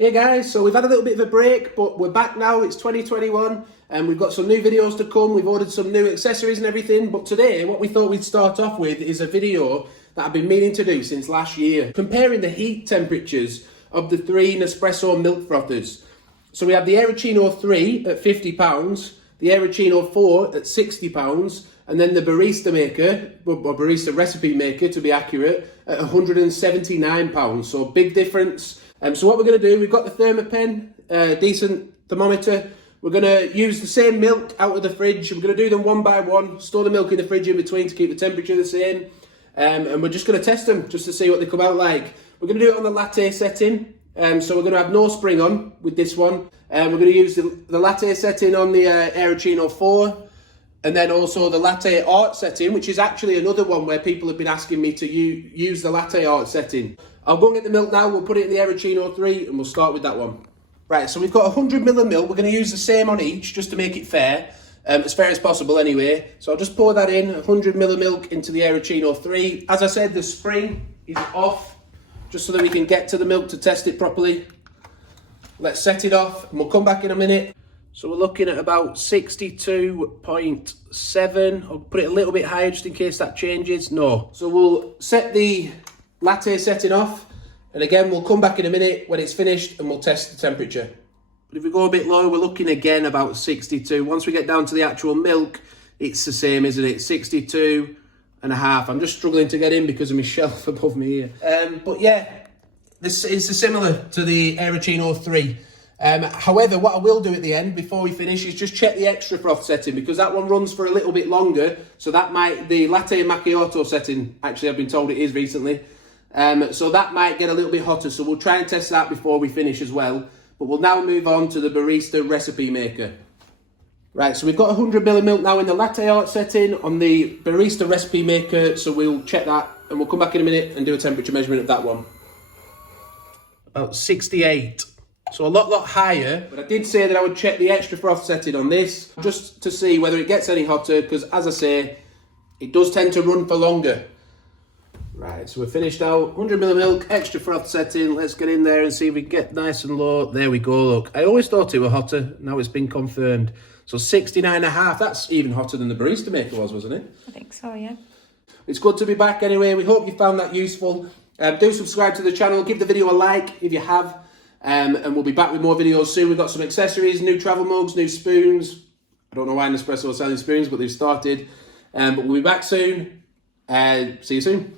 Hey guys, so we've had a little bit of a break, but we're back now. It's 2021 and we've got some new videos to come. We've ordered some new accessories and everything, but today what we thought we'd start off with is a video that I've been meaning to do since last year, comparing the heat temperatures of the three Nespresso milk frothers. So we have the Aeroccino 3 at £50, the Aeroccino 4 at £60, and then the Barista Maker, or Barista Recipe Maker to be accurate, at £179. So big difference. So what we're going to do, we've got the Thermapen, decent thermometer. We're going to use the same milk out of the fridge. We're going to do them one by one, store the milk in the fridge in between to keep the temperature the same. And we're just going to test them just to see what they come out like. We're going to do it on the latte setting. So we're going to have no spring on with this one. We're going to use the latte setting on the Aeroccino 4. And then also the latte art setting, which is actually another one where people have been asking me to use the latte art setting. I'll go and get the milk now, we'll put it in the Aeroccino 3 and we'll start with that one. Right, so we've got 100ml of milk, we're going to use the same on each just to make it fair as possible anyway. So I'll just pour that in, 100ml of milk into the Aeroccino 3. As I said, the spring is off, just so that we can get to the milk to test it properly. Let's set it off and we'll come back in a minute. So we're looking at about 62.7. I'll put it a little bit higher just in case that changes. No. So we'll set the latte setting off, and again we'll come back in a minute when it's finished and we'll test the temperature. But if we go a bit lower, we're looking again about 62. Once we get down to the actual milk, it's the same, isn't it? 62 and a half. I'm just struggling to get in because of my shelf above me here. But yeah, this is similar to the Aeroccino 3. However, what I will do at the end before we finish is just check the extra froth setting, because that one runs for a little bit longer. So that might, the latte macchiato setting, actually I've been told it is recently. So that might get a little bit hotter, so we'll try and test that before we finish as well. But we'll now move on to the Barista Recipe Maker. Right, so we've got 100ml of milk now in the latte art setting on the Barista Recipe Maker, so we'll check that and we'll come back in a minute and do a temperature measurement of that one. About 68. So a lot higher, but I did say that I would check the extra froth setting on this just to see whether it gets any hotter, because as I say, it does tend to run for longer. Right, so we're finished out. 100ml of milk, extra froth setting. Let's get in there and see if we can get nice and low. There we go, look. I always thought it were hotter. Now it's been confirmed. So 69.5. That's even hotter than the Barista Maker was, wasn't it? I think so, yeah. It's good to be back anyway. We hope you found that useful. Do subscribe to the channel. Give the video a like if you have. And we'll be back with more videos soon. We've got some accessories, new travel mugs, new spoons. I don't know why Nespresso are selling spoons, but they've started. But we'll be back soon. See you soon.